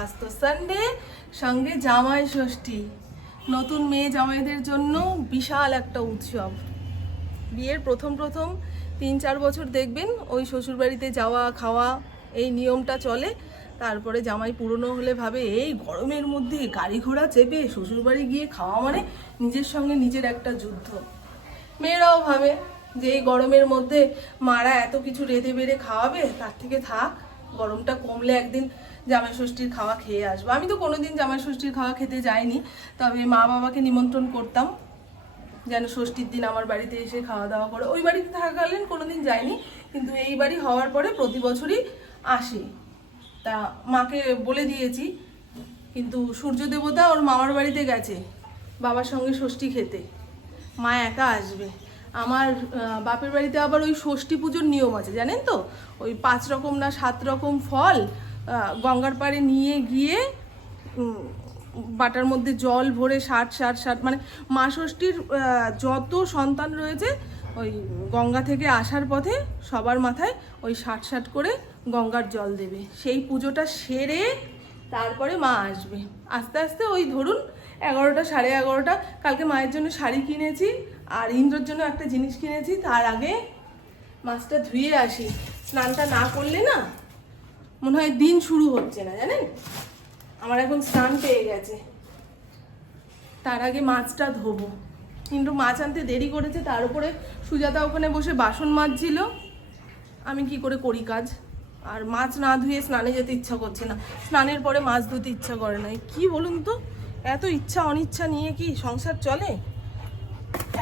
আজ তো সানডে সঙ্গে জামাই ষষ্ঠী। নতুন মেয়ে জামাইদের জন্য বিশাল একটা উৎসব। বিয়ের প্রথম প্রথম তিন চার বছর দেখবেন, ওই শ্বশুরবাড়িতে যাওয়া, খাওয়া, এই নিয়মটা চলে। তারপরে জামাই পুরনো হলে ভাবে এই গরমের মধ্যে গাড়ি ঘোড়া চেপে শ্বশুরবাড়ি গিয়ে খাওয়া মানে নিজের সঙ্গে নিজের একটা যুদ্ধ। মেয়েরাও ভাবে যে এই গরমের মধ্যে মারা এত কিছু রেঁধে বেড়ে খাওয়াবে, তার থেকে থাক, গরমটা কমলে একদিন জামাই ষষ্ঠীর খাওয়া খেয়ে আসব। আমি তো কোনোদিন জামাই ষষ্ঠীর খাওয়া খেতে যাইনি, তবে মা বাবাকে নিমন্ত্রণ করতাম যেন ষষ্ঠীর দিন আমার বাড়িতে এসে খাওয়া দাওয়া করে। ওই বাড়িতে থাকাকালীন কোনোদিন যাইনি, কিন্তু এই বাড়ি হওয়ার পরে প্রতি বছরই আসি। তা মাকে বলে দিয়েছি, কিন্তু সূর্য দেবতা ওর মামার বাড়িতে গেছে, বাবার সঙ্গে ষষ্ঠী খেতে। মা একা আসবে। আমার বাপের বাড়িতে আবার ওই ষষ্ঠী পুজোর নিয়ম আছে, জানেন তো? ওই পাঁচ রকম না সাত রকম ফল গঙ্গার পাড়ে নিয়ে গিয়ে বাটার মধ্যে জল ভরে ষাট ষাট ষাট মানে মা ষষ্ঠীর যত সন্তান রয়েছে, ওই গঙ্গা থেকে আসার পথে সবার মাথায় ওই ষাট ষাট করে গঙ্গার জল দেবে। সেই পুজোটা সেরে তারপরে মা আসবে। আস্তে আস্তে ওই ধরুন এগারোটা, সাড়ে এগারোটা, কালকে মায়ের জন্য শাড়ি কিনেছি, আর ইন্দ্রর জন্য একটা জিনিস কিনেছি, তার আগে মাছটা ধুয়ে আসি। স্নানটা না করলে না মনে হয় দিন শুরু হচ্ছে না, জানেন? আমার এখন স্নান পেয়ে গেছে। তার আগে মাছটা ধোবো। কিন্তু মাছ আনতে দেরি করেছে, তার উপরে সুজাতা ওখানে বসে বাসন মাজছিল। আমি কি করে করি কাজ? আর মাছ না ধুয়ে স্নানে যেতে ইচ্ছা করছে না। স্নানের পরে মাছ ধুতে ইচ্ছা করে না। কি বলুন তো? এত ইচ্ছা অনিচ্ছা নিয়ে কি সংসার চলে?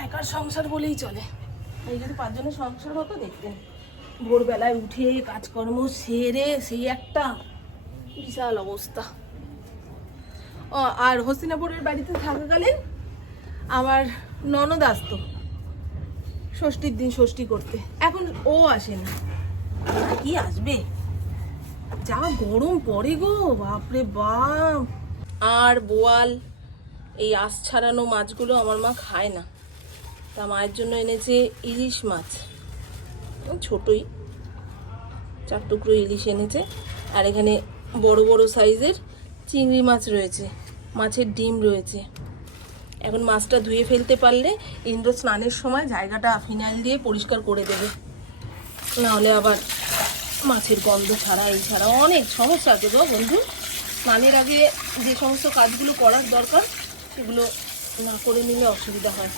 একার সংসার বলেই চলে। এই যদি পাঁচজনের সংসার হতো দেখতেন ভোরবেলায় উঠে কাজকর্ম সেরে সেই একটা বিশাল অবস্থা। আর হসিনাপুরের বাড়িতে থাকাকালীন আমার ননদ আসতো ষষ্ঠীর দিন ষষ্ঠী করতে। এখন ও আসে না। কি আসবে? যা গরম পড়ে গো, বাপরে বাপ। আর বোয়াল, এই আশ ছাড়ানো মাছগুলো আমার মা খায় না। তা মায়ের জন্য এনেছে ইলিশ মাছ। ছোটই। চার টুকরো ইলিশ এনেছে। আর এখানে বড় বড় সাইজের চিংড়ি মাছ রয়েছে। মাছের ডিম রয়েছে। এখন মাছটা ধুয়ে ফেলতে পারলে ইন্দ্র স্নানের সময় জায়গাটা ফিনাইল দিয়ে পরিষ্কার করে দেবে। নাহলে আবার মাছের গন্ধ ছাড়া, এই ছাড়া অনেক সমস্যা আছে গো বন্ধু। স্নানের আগে যে সমস্ত কাজগুলো করার দরকার, সেগুলো না করে নিলে অসুবিধা হয়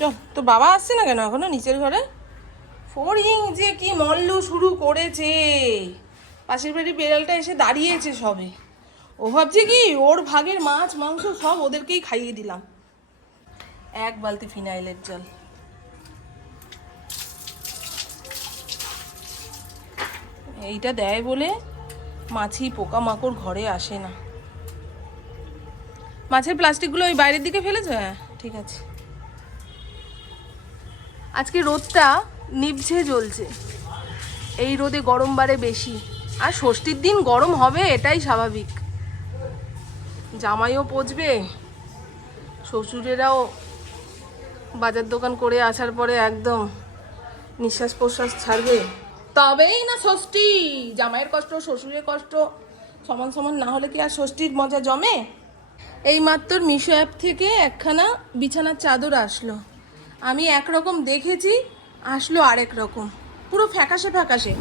চল, তো বাবা আসছে না কেন এখনও নিচের ঘরে? ফড়িং যে কি মল্ল শুরু করেছে। পাশের বাড়ির বেড়ালটা এসে দাঁড়িয়েছে সবে। ও ভাবছে কি, ওর ভাগের মাছ, মাংস সব ওদেরকেই খাইয়ে দিলাম। এক বালতি ফিনাইলের জল। এইটা দেয় বলে মাছি পোকামাকড় ঘরে আসে না। মাছের প্লাস্টিকগুলো ওই বাইরের দিকে ফেলেছো? হ্যাঁ ঠিক আছে। আজকে রোদটা নিভঝে জ্বলছে। এই রোদে গরম বাড়ে বেশি। আর ষষ্ঠীর দিন গরম হবে, এটাই স্বাভাবিক। জামাইও পচবে, শ্বশুরেরাও বাজার দোকান করে আসার পরে একদম নিঃশ্বাস প্রশ্বাস ছাড়বে। তবেই না ষষ্ঠী! জামাইয়ের কষ্ট, শ্বশুরের কষ্ট, সমান সমান না হলে কি আর ষষ্ঠীর মজা জমে? এই মাত্র মিশো অ্যাপ থেকে একখানা বিছানার চাদর আসলো। আমি একরকম দেখেছি, আসলো আরেক রকম। পুরো ফ্যাকাশে ফ্যাকাশে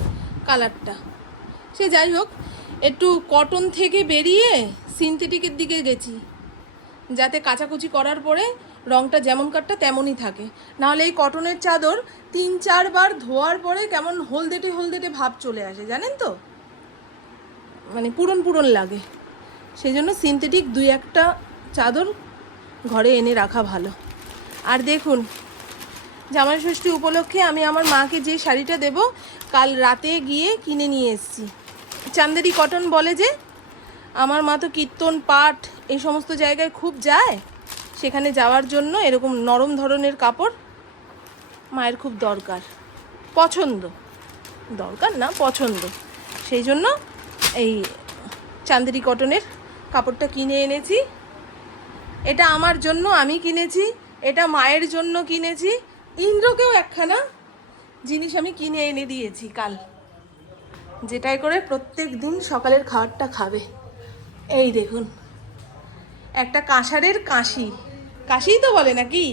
কালারটা। সে যাই হোক, একটু কটন থেকে বেরিয়ে সিনথেটিকের দিকে গেছি। যাতে কাচাকুচি করার পরে রংটা যেমন কাটটা তেমনই থাকে। নাহলে এই কটনের চাদর তিন, চারবার ধোয়ার পরে কেমন হলদেটে হলদেটে ভাব চলে আসে, জানেন তো? মানে পুরন পুরন লাগে। সেই জন্য সিনথেটিক দুই একটা চাদর ঘরে এনে রাখা ভালো। আর দেখুন জামাই ষষ্ঠী উপলক্ষে আমি আমার মাকে যে শাড়িটা দেব, কাল রাতে গিয়ে কিনে নিয়ে এসেছি। চান্দেরি কটন বলে যে, আমার মা তো কীর্তন, পাঠ এই সমস্ত জায়গায় খুব যায়, সেখানে যাওয়ার জন্য এরকম নরম ধরনের কাপড় মায়ের খুব দরকার। পছন্দ। দরকার না, পছন্দ। সেই জন্য এই চান্দেরি কটনের কাপড়টা কিনে এনেছি। এটা আমার জন্য আমি কিনেছি, এটা মায়ের জন্য কিনেছি ইন্দ্রকেও একখানা জিনিস আমি কিনে এনে দিয়েছি কাল, যেটাই করে প্রত্যেক দিন সকালের খাবারটা খাবে। এই দেখুন, একটা কাঁসারের কাশি। কাশিই তো বলে নাকি?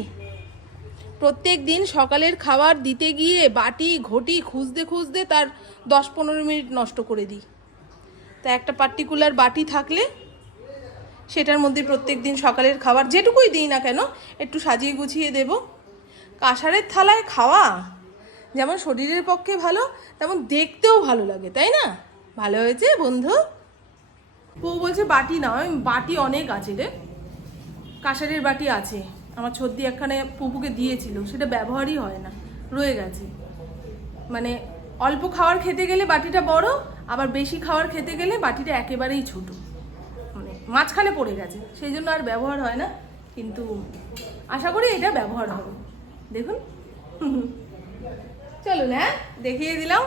প্রত্যেক দিন সকালের খাবার দিতে গিয়ে বাটি, ঘটি খুঁজতে খুঁজতে তার দশ পনেরো মিনিট নষ্ট করে দিই। তা একটা পার্টিকুলার বাটি থাকলে সেটার মধ্যে প্রত্যেক দিন সকালের খাবার যেটুকুই দিই না কেন, একটু সাজিয়ে গুছিয়ে দেব। কাঁসারের থালায় খাওয়া? যেমন শরীরের পক্ষে ভালো, তেমন দেখতেও ভালো লাগে, তাই না? ভালো হয়েছে, বন্ধু? বউ বলছে, বাটি না বাটি অনেক আছে রে। কাঁসারের বাটি আছে। আমার ছর্দি একখানে পুপুকে দিয়েছিল, সেটা ব্যবহারই হয় না, রয়ে গেছে। মানে অল্প খাওয়ার খেতে গেলে বাটিটা বড়, আবার বেশি খাওয়ার খেতে গেলে বাটিটা একেবারেই ছোট। মানে মাঝখানে পড়ে গেছে, সেই জন্য আর ব্যবহার হয় না, কিন্তু আশা করি এটা ব্যবহার হবে। দেখুন। চলুন হ্যাঁ দেখিয়ে দিলাম।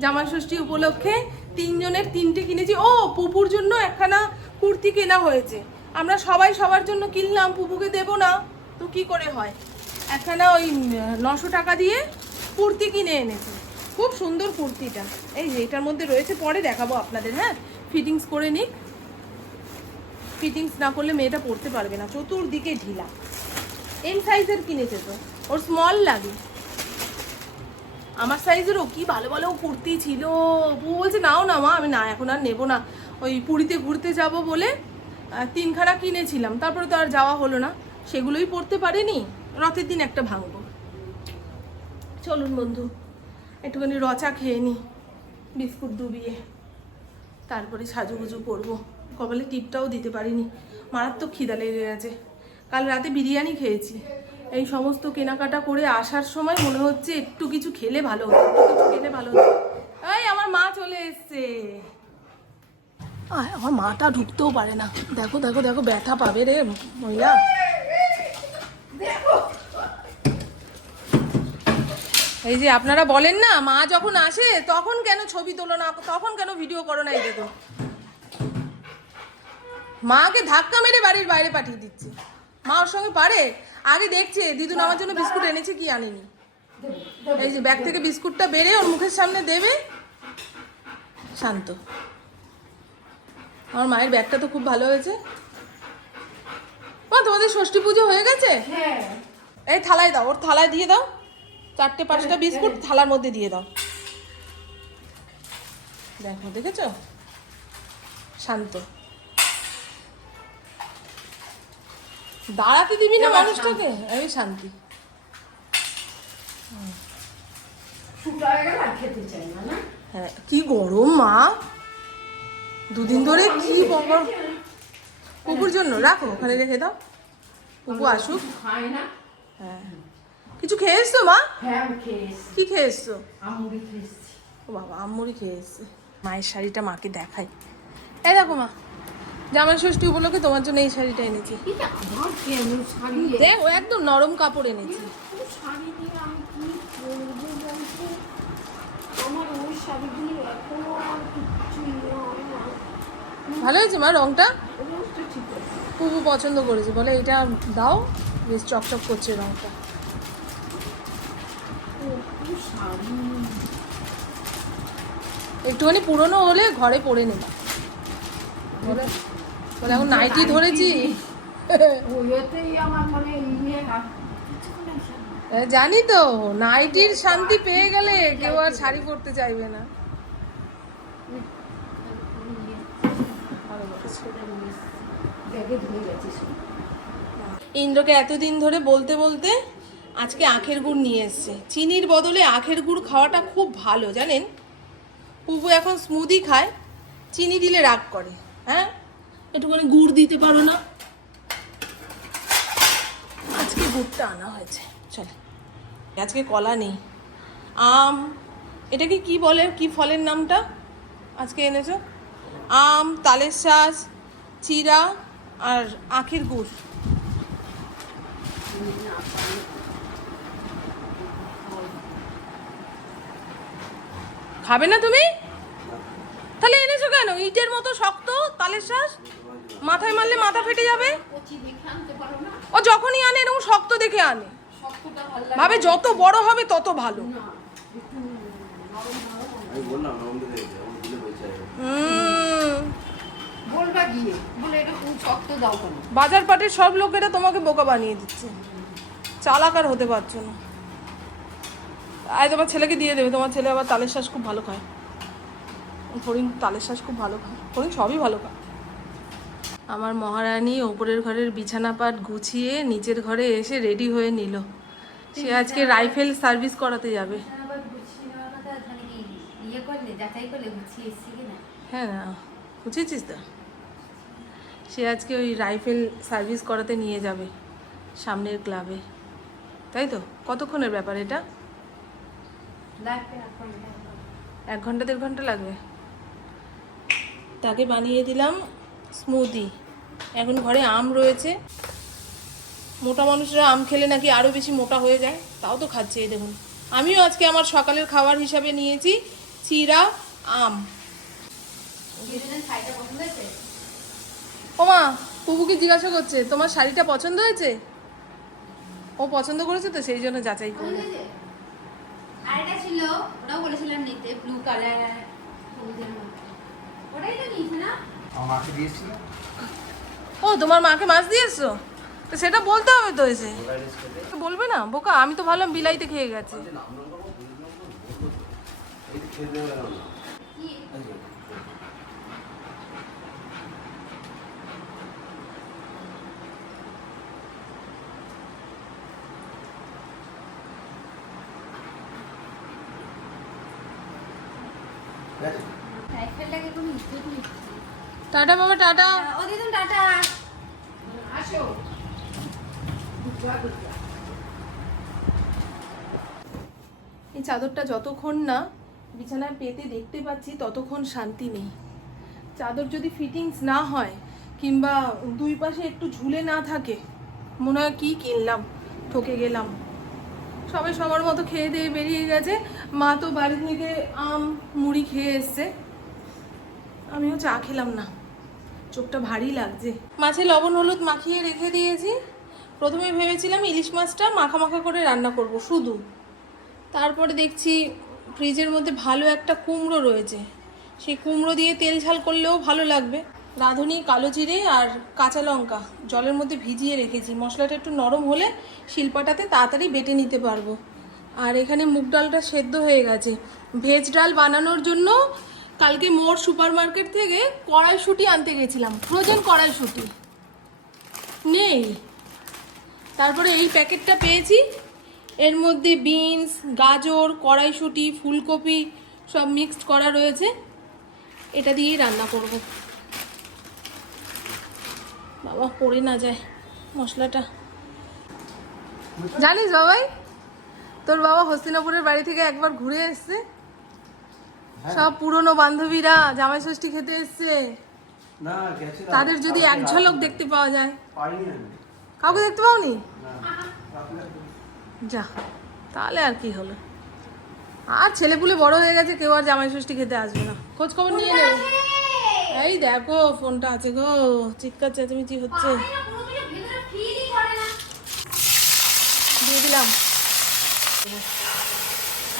জামা ষষ্ঠী উপলক্ষে তিনজনের তিনটে কিনেছি। ও, পুপুর জন্য একখানা কুর্তি কেনা হয়েছে। আমরা সবাই সবার জন্য কিনলাম, পুপুকে দেবো না। তো কি করে হয়? একখানা ওই নশো টাকা দিয়ে কুর্তি কিনে এনেছি। খুব সুন্দর কুর্তিটা। এই যে, এটার মধ্যে রয়েছে, পরে দেখাবো আপনাদের হ্যাঁ। ফিটিংস করে নিক। ফিটিংস না করলে মেয়েটা পরতে পারবে না। চতুর্দিকে ঢিলা। এম সাইজের কিনেছে তো। ওর স্মল লাগে। আমার সাইজেরও কি ভালো ভালো কুর্তি ছিল। বউ বলছে, নাও না মা, আমি না, এখন আর নেব না। ওই পুরীতে ঘুরতে যাব বলে তিনখানা কিনেছিলাম। তারপরে তো আর যাওয়া হলো না। সেগুলোই পরতে পারিনি। রথের দিন একটা ভাঙবো। চলুন বন্ধু, একটুখানি রচা খেয়ে নি। বিস্কুট ডুবিয়ে। তারপরে সাজুগুজু করব। কপালে টিপটাও দিতে পারিনি। মারাত্মক খিদা লেগে গেছে। কাল রাতে বিরিয়ানি খেয়েছি। এই সমস্ত কেনাকাটা করে আসার সময় মনে হচ্ছে একটু কিছু খেলে ভালো হতো একটু কিছু খেলে ভালো হতো। এই আমার মা চলে এসছে। আমার মাটা ঢুকতেও পারে না। দেখো দেখো দেখো ব্যথা পাবে রে মহিলা। এই যে আপনারা বলেন না মা যখন আসে তখন কেন ছবি তোলো না তখন কেন ভিডিও করো না এই দেখো মাকে ধাক্কা মেরে বাড়ির বাইরে পাঠিয়ে দিচ্ছে। মা ওর সঙ্গে পারে? আগে দেখছে দিদুন আমার জন্য বিস্কুট এনেছে কি আনেনি? এই যে ব্যাগ থেকে বিস্কুটটা বেড়ে ওর মুখের সামনে দেবে। শান্ত। আমার মায়ের ব্যাগটা তো খুব ভালো হয়েছে। মা তোমাদের ষষ্ঠী পুজো হয়ে গেছে? এই থালায় দাও ওর থালায় দিয়ে দাও। চারটে পাঁচটা বিস্কুট থালার মধ্যে দিয়ে দাও। দেখো দেখেছ? শান্ত। দাঁড়াতে দিবি না মানুষটাকে? এই শান্তি। হয়ে কি গরম মা। দুদিন ধরে কি বাবা কুকুর জন্য রাখো ওখানে রেখে দাও। কুকু আসুক। হ্যাঁ। কিছু খেয়ে এসছো মা? হ্যাঁ আমি কি খেয়ে এসছো ও বাবা আম্মুরি খেয়ে এসছে মায়ের শাড়িটা মাকে দেখাই। এই দেখো মা। জামাই ষষ্ঠী উপলক্ষে তোমার জন্য এই শাড়িটা এনেছি। দেখ, ও একদম নরম কাপড় এনেছি। ভালো হয়েছে মা রংটা? খুব পছন্দ করেছে। বলে এটা দাও, বেশ চকচক করছে রংটা। একটুখানি পুরনো হলে ঘরে পরে নেবা। বলে এখন নাইটি ধরেছি। জানি তো নাইটির শান্তি পেয়ে গেলে কেউ আর শাড়ি পরতে চাইবে না। ইন্দ্রকে এতদিন ধরে বলতে বলতে আজকে আখের গুড় নিয়ে এসছে। চিনির বদলে আখের গুড় খাওয়াটা খুব ভালো জানেন? পুপু এখন স্মুদি খায় চিনি দিলে রাগ করে। হ্যাঁ? একটুখানি গুড় দিতে পারো না? আজকে গুড়টা আনা হয়েছে। চলে। আজকে কলা নেই। আম, এটাকে কি বলে? কি ফলের নামটা? আজকে এনেছো? আম, তালের শাঁস চিরা আর আখের গুড়। খাবে না তুমি? তাহলে এনেছো কেন? ইটের মতো শক্ত তালের শ্বাস? মাথায় মারলে মাথা ফেটে যাবে? কচি দেখে আনতে পারো না ও যখনই আনে এরকম শক্ত দেখে আনে। ভাবে যত বড় হবে তত ভালো। বাজার পাটের সব লোকেরা তোমাকে বোকা বানিয়ে দিচ্ছে। চালাক আর হতে পারছ না। আয় তোমার ছেলেকে দিয়ে দেবে তোমার ছেলে আবার তালের শ্বাস খুব ভালো খায়। ফরিং তালের শ্বাস খুব ভালো খায়। ফরিং সবই ভালো খায়। আমার মহারানী ওপরের ঘরের বিছানা পাট গুছিয়ে নিচের ঘরে এসে রেডি হয়ে নিল। সে আজকে রাইফেল সার্ভিস করাতে যাবে। মানে কি ইয়ে হ্যাঁ না? বুঝেছিস তো? সে আজকে ওই রাইফেল সার্ভিস করাতে নিয়ে যাবে সামনের ক্লাবে। তাই তো? কতক্ষণের ব্যাপার এটা? এক ঘণ্টা দেড় ঘণ্টা লাগবে? তাকে বানিয়ে দিলাম স্মুদি এখন ঘরে আম রয়েছে। মোটা মানুষরা আম খেলে নাকি আরও বেশি মোটা হয়ে যায়? তাও তো খাচ্ছে, এই দেখুন। আমিও আজকে আমার সকালের খাবার হিসাবে নিয়েছি চিরা আম। ওমা পুবুকে জিজ্ঞাসা করছে, তোমার শাড়িটা পছন্দ হয়েছে? ও পছন্দ করেছে তো, সেই জন্য যাচাই পছন্দ করবে হয়েছে। আর এটা ছিল ওটাও বলেছিলাম নিতে ব্লু কালার ও তোমার মাকে মাছ দিয়েছ? তো সেটা বলতে হবে তো এসে বলবে না? বোকা আমি তো ভাবলাম বিলাইতে খেয়ে গেছে নাম নাম করব বুঝ নাম করব এই তো খেতে দেবে না কি ঠিক আছে রাইফেলটাকে কোনো ইজ্জত নেই টাটা বাবা টাটা। ও দিদুন টাটা। আসো। এই চাদরটা যতক্ষণ না বিছানায় পেতে দেখতে পাচ্ছি ততক্ষণ শান্তি নেই। চাদর যদি ফিটিংস না হয় কিংবা দুই পাশে একটু ঝুলে না থাকে মনে হয় কী কিনলাম ঠকে গেলাম। সবাই সবার মতো খেয়ে দিয়ে বেরিয়ে গেছে। মা তো বাড়ি থেকে আম মুড়ি খেয়ে এসছে। আমিও চা খেলাম না। চোখটা ভারী লাগছে। মাছে লবণ, হলুদ মাখিয়ে রেখে দিয়েছি। প্রথমে ভেবেছিলাম ইলিশ মাছটা মাখা মাখা করে রান্না করব, শুধু। তারপরে দেখছি ফ্রিজের মধ্যে ভালো একটা কুমড়ো রয়েছে। সেই কুমড়ো দিয়ে তেল ঝাল করলেও ভালো লাগবে। রাঁধুনি, কালো জিরে আর কাঁচা লঙ্কা জলের মধ্যে ভিজিয়ে রেখেছি। মশলাটা একটু নরম হলে শিল্পাটাতে তাড়াতাড়ি বেটে নিতে পারব। আর এখানে মুগ ডালটা সেদ্ধ হয়ে গেছে। ভেজ ডাল বানানোর জন্য কালকে মোর সুপার মার্কেট থেকে কড়াইশুঁটি আনতে গেছিলাম। ফ্রোজেন কড়াইশুঁটি। নেই। তারপরে এই প্যাকেটটা পেয়েছি। এর মধ্যে বিনস, গাজর, কড়াইশুঁটি, ফুলকপি সব মিক্সড করা রয়েছে। এটা দিয়েই রান্না করব। বাবা, পড়ে না যায় মশলাটা। জানিস বাবাই, তোর বাবা হস্তিনাপুরের বাড়ি থেকে একবার ঘুরে এসছে। সব পুরনো বান্ধবীরা জামাই ষষ্ঠী খেতে এসছে। তাদের যদি এক ঝলক দেখতে পাওয়া যায়। কাউকে দেখতে পাওনি? যা তাহলে আর কি হলো? আর ছেলেপুলে বড় হয়ে গেছে কেউ আর জামাই ষষ্ঠী খেতে আসবে না। খোঁজ খবর নিয়ে নেবে এই দেখো ফোনটা আছে গো। চিৎকার চেঁচামেচি হচ্ছে। দিয়ে দিলাম।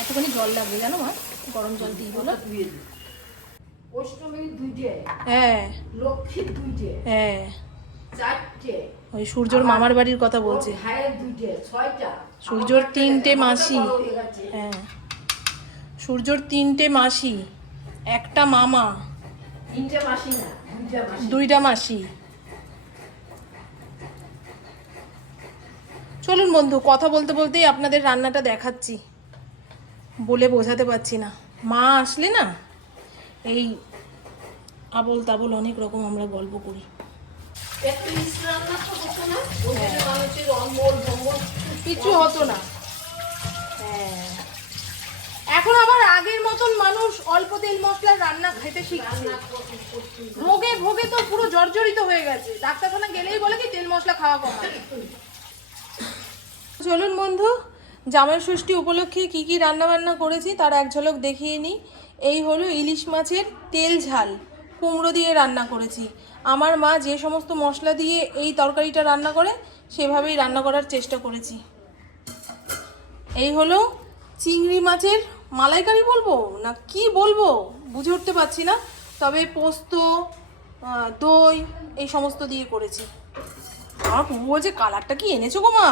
এতখানি জল লাগবে জানো মা? গরম জল দিই বলো হ্যাঁ। হ্যাঁ। ওই সূর্যর মামার বাড়ির কথা বলছে। সূর্যর তিনটে মাসি। হয়ে সূর্যর তিনটে মাসি একটা মামা। তিনটে মাসি। দুইটা মাসি। চলুন বন্ধু কথা বলতে বলতেই আপনাদের রান্নাটা দেখাচ্ছি। বলে বোঝাতে পারছি না। মা আসলে না এই আবল তাবল অনেক রকম আমরা গল্প করি। ভম্বল। কিছু হতো না। হ্যাঁ। এখন আবার আগের মতন মানুষ অল্প তেল মশলার রান্না খেতে শিখছে। ভোগে ভোগে তো পুরো জর্জরিত হয়ে গেছে। ডাক্তারখানা গেলেই বলে কি তেল মশলা খাওয়া কমা। চলুন বন্ধু জামাই ষষ্ঠী উপলক্ষে কি কি রান্না বান্না করেছি তার এক ঝলক দেখিয়ে নিই। এই হলো ইলিশ মাছের তেল ঝাল, কুমড়ো দিয়ে রান্না করেছি। আমার মা যে সমস্ত মশলা দিয়ে এই তরকারিটা রান্না করে, সেভাবেই রান্না করার চেষ্টা করেছি। এই হলো চিংড়ি মাছের মালাইকারি বলব? না, কি বলব? বুঝে উঠতে পারছি না। তবে পোস্ত দই, এই সমস্ত দিয়ে করেছি। আমার প্রভু বলছে কালারটা কি এনেছো গো মা?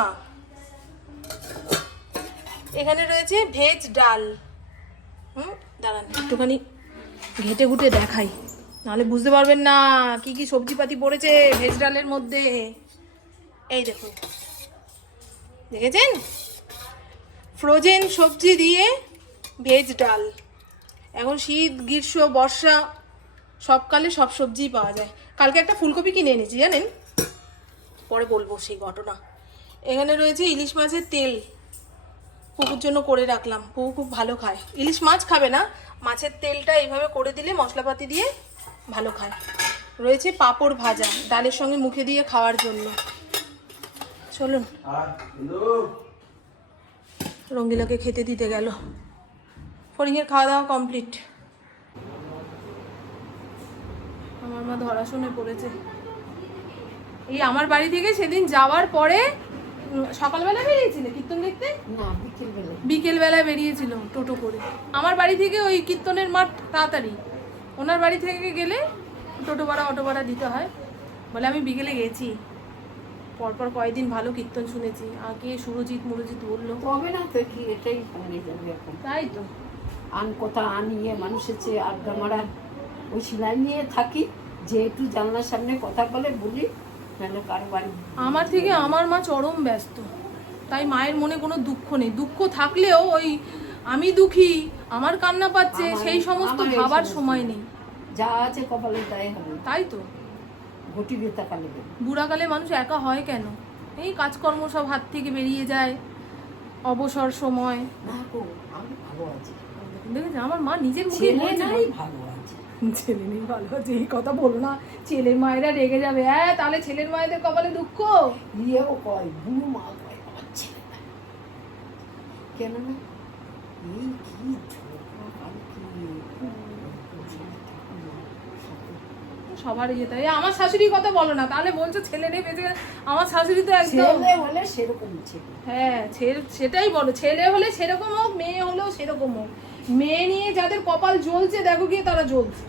এখানে রয়েছে ভেজ ডাল। হুম, দাঁড়ান, একটুখানি ঘেটে ঘুটে দেখাই। নাহলে বুঝতে পারবেন না কি কি সবজিপাতি পড়েছে ভেজ ডালের মধ্যে। এই দেখুন, দেখেছেন? ফ্রোজেন সবজি দিয়ে ভেজ ডাল। এখন শীত, গ্রীষ্ম, বর্ষা, সবকালে সব সবজিই পাওয়া যায়। কালকে একটা ফুলকপি কিনে এনেছি, জানেন? পরে বলব সেই ঘটনা। এখানে রয়েছে ইলিশ মাছের তেল। পুকুর জন্য করে রাখলাম। পুকু খুব ভালো খায়। ইলিশ মাছ খাবে না। মাছের তেলটা এইভাবে করে দিলে মশলাপাতি দিয়ে ভালো খায়। রয়েছে পাঁপড় ভাজা, ডালের সঙ্গে মুখে দিয়ে খাওয়ার জন্য। চলুন। রঙ্গিলাকে খেতে দিতে গেল। ফড়িংয়ের খাওয়া দাওয়া কমপ্লিট। আমার মা ধরা শুনে পড়েছে। এই আমার বাড়ি থেকে সেদিন যাওয়ার পরে সকালবেলা বেরিয়েছিলে? কীর্তন দেখতে? না বিকেলবেলা বেরিয়েছিল টোটো করে। আমার বাড়ি থেকে ওই কীর্তনের মাঠ তাড়াতাড়ি। ওনার বাড়ি থেকে গেলে টোটো ভাড়া অটো ভাড়া দিতে হয়। বলে আমি বিকেলে গেছি। পরপর কয়েকদিন ভালো কীর্তন শুনেছি। আগে সুরজিৎ মুরজিৎ বলল। তবে না তো কি এটাই যাবে এখন। তাই তো। আন কথা আনিয়ে মানুষের চেয়ে আড্ডা মারা। ওই সেলাই নিয়ে থাকি যেহেতু জানলার সামনে কথা বলে বলি। আমার থেকে আমার মা চরম ব্যস্ত। তাই মায়ের মনে কোনো দুঃখ নেই। দুঃখ থাকলেও ওই আমি দুঃখী আমার কান্না পাচ্ছে সেই সমস্ত ভাবার সময় নেই। যা আছে কপালে তাই হবে। তাই তো। ঘটি বেতা কালে। বুড়াকালে মানুষ একা হয় কেন? এই কাজকর্ম সব হাত থেকে বেরিয়ে যায়। অবসর সময়। না আমি ভালো আছি। দেখেছেন? আমার মা নিজের মুখে ভালো ছেলে নেই ভালো এই কথা বলো না ছেলের মায়েরা রেগে যাবে। হ্যাঁ তাহলে ছেলের মায়েদের কপালে দুঃখ? ইয়েও কয় বুড়ো মা কয় আমার ছেলে নাই। কেন না? এই কি সবার ইয়ে তাই। আমার শাশুড়ির কথা বলো না তাহলে বলছো ছেলে নেই বেঁচে আমার শাশুড়ি তো একদম ছেলে হলে সেরকম ছেলে। হ্যাঁ সেটাই বলো। ছেলে হলে সেরকম হোক মেয়ে হলেও সেরকম হোক। মেয়ে নিয়ে যাদের কপাল জ্বলছে, দেখো গিয়ে তারা জ্বলছে।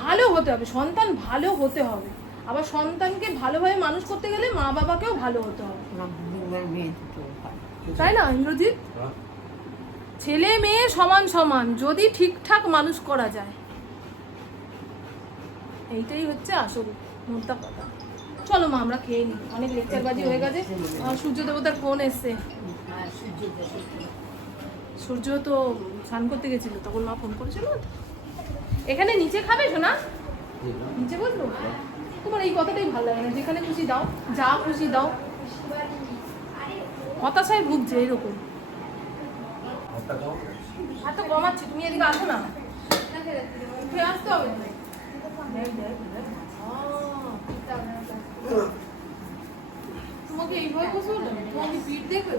ভালো হতে হবে, সন্তান ভালো হতে হবে। আবার সন্তানকে ভালোভাবে মানুষ করতে গেলে মা বাবাকেও ভালো হতে হবে। তাই না, ইন্দ্রজিৎ? ছেলে মেয়ে সমান সমান, যদি ঠিকঠাক মানুষ করা যায়। এইটাই হচ্ছে আসল মোদ্দা কথা। চলো মা, আমরা খেয়ে নিই। অনেক লেকচার বাজি হয়ে গেছে। সূর্য দেবতার ফোন এসছে। হ্যাঁ সূর্য সূর্য তো স্নান করতে গেছিল, তখন মা ফোন করেছিল। এখানে নিচে খাবে শোনা নিচে বলব তোমার এই কথাটাই ভালো লাগে না, যেখানে খুশি দাও, যা খুশি দাও। হতাশায় ভুগছে এরকম। আর তো কমাচ্ছি তুমি এদিকে আসো না। উঠে আসতে হবে। তোমাকে এইভাবে বসে বললাম? তোমাকে পিঠ দেখবে?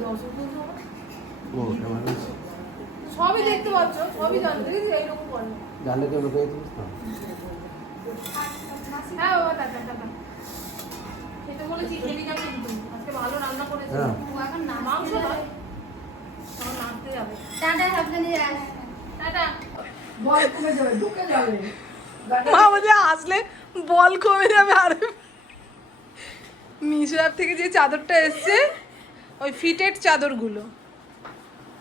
সবই দেখতে পাচ্ছ সবই জানতে এইরকম জানলে কেউ হ্যাঁ বাবা টাটা টাটা খেতে বলেছি খেলি না কিন্তু। আজকে ভালো রান্না করেছে। হ্যাঁ। এখন নাচতে মাংস তখন নাচতে যাবে। টাটা সাবধানে যাস টাটা। বল কমে যাবে ঢুকে যাবে। মা বলছে আসলে বল কমে যাবে আর মিশো অ্যাপ থেকে যে চাদরটা এসছে ওই ফিটেড চাদরগুলো।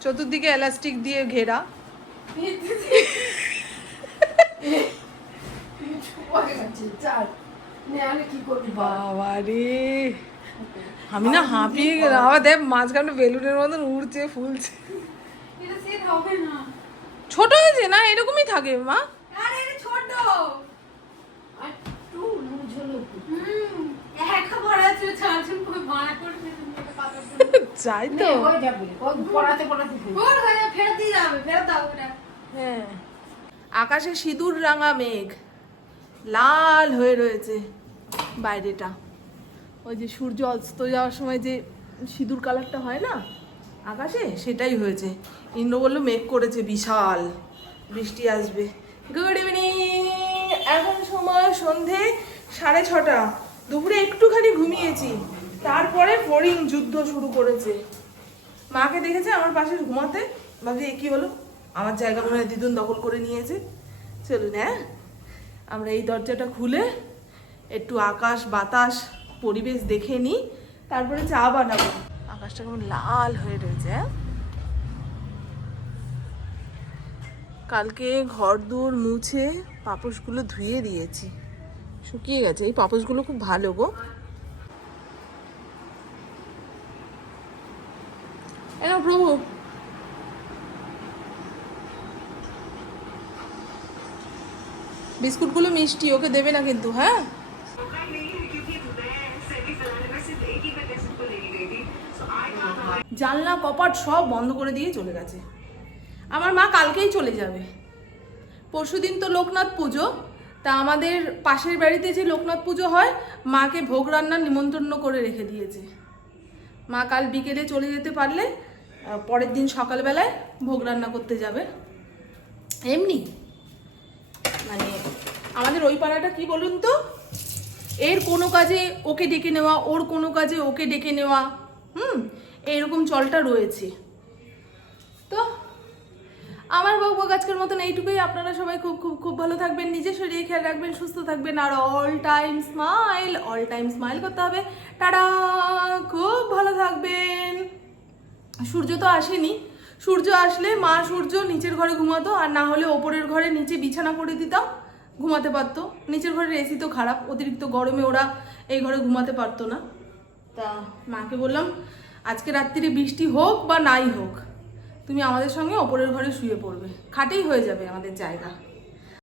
চতুর্দিকে এলাস্টিক দিয়ে ঘেরা। বাবা রে আমি না হাঁপিয়ে গেলাম। আবার দেখ, মাঝখানে বেলুনের মতন উড়ছে, ফুলছে। ছোট হয়েছে না? এরকমই থাকে, মা। ছোট যাই তো। হ্যাঁ আকাশে সিঁদুর রাঙা মেঘ লাল হয়ে রয়েছে বাইরেটা। ওই যে সূর্য অস্ত যাওয়ার সময় যে সিঁদুর কালারটা হয় না আকাশে সেটাই হয়েছে। ইন্দ্র বলল মেঘ করেছে বিশাল। বৃষ্টি আসবে। গুড ইভিনিং এখন সময় সন্ধে সাড়ে ছটা। দুপুরে একটুখানি ঘুমিয়েছি। তারপরে ফড়িং যুদ্ধ শুরু করেছে। মাকে দেখেছে, আমার পাশে ঘুমাতে। ভাবছি, এ কি হলো? আমার জায়গা মনে হয় দিদুন দখল করে নিয়েছে। চলুন হ্যাঁ? আমরা এই দরজাটা খুলে একটু আকাশ, বাতাস, পরিবেশ দেখে নিই। তারপরে চা বানাবো। আকাশটা কেমন লাল হয়ে রয়েছে হ্যাঁ? কালকে ঘর দূর মুছে পাপোশগুলো ধুয়ে দিয়েছি। শুকিয়ে গেছে। এই পাপোশগুলো খুব ভালো গো। এ প্রভু বিস্কুটগুলো মিষ্টি, ওকে দেবে না কিন্তু হ্যাঁ? জানলা, কপাট সব বন্ধ করে দিয়ে চলে গেছে। আমার মা কালকেই চলে যাবে। পরশুদিন তো লোকনাথ পুজো। তা আমাদের পাশের বাড়িতে যে লোকনাথ পুজো হয়, মাকে ভোগ রান্নার নিমন্ত্রণ করে রেখে দিয়েছে। মা কাল বিকেলে চলে যেতে পারলে পরের দিন সকালবেলায় ভোগ রান্না করতে যাবে। এমনি? মানে আমাদের ওই পাড়াটা কি বলুন তো? এর কোনো কাজে ওকে ডেকে নেওয়া, ওর কোনো কাজে ওকে ডেকে নেওয়া, হুম? এইরকম চলটা রয়েছে। তো আমার বকবক আজকের মতন এইটুকুই। আপনারা সবাই খুব খুব খুব ভালো থাকবেন, নিজের শরীরে খেয়াল রাখবেন, সুস্থ থাকবেন, আর all time smile all time smile করতে হবে। টাটা! খুব ভালো থাকবেন। সূর্য তো আসেনি। সূর্য আসলে মা সূর্য নিচের ঘরে ঘুমাতো, আর না হলে ওপরের ঘরে নিচে বিছানা করে দিতাম, ঘুমাতে পারতো। নিচের ঘরের এসি তো খারাপ, অতিরিক্ত গরমে ওরা এই ঘরে ঘুমাতে পারতো না। তা মাকে বললাম, আজকে রাত্রিরে বৃষ্টি হোক বা নাই হোক, তুমি আমাদের সঙ্গে ওপরের ঘরে শুয়ে পড়বে। খাটেই হয়ে যাবে আমাদের জায়গা।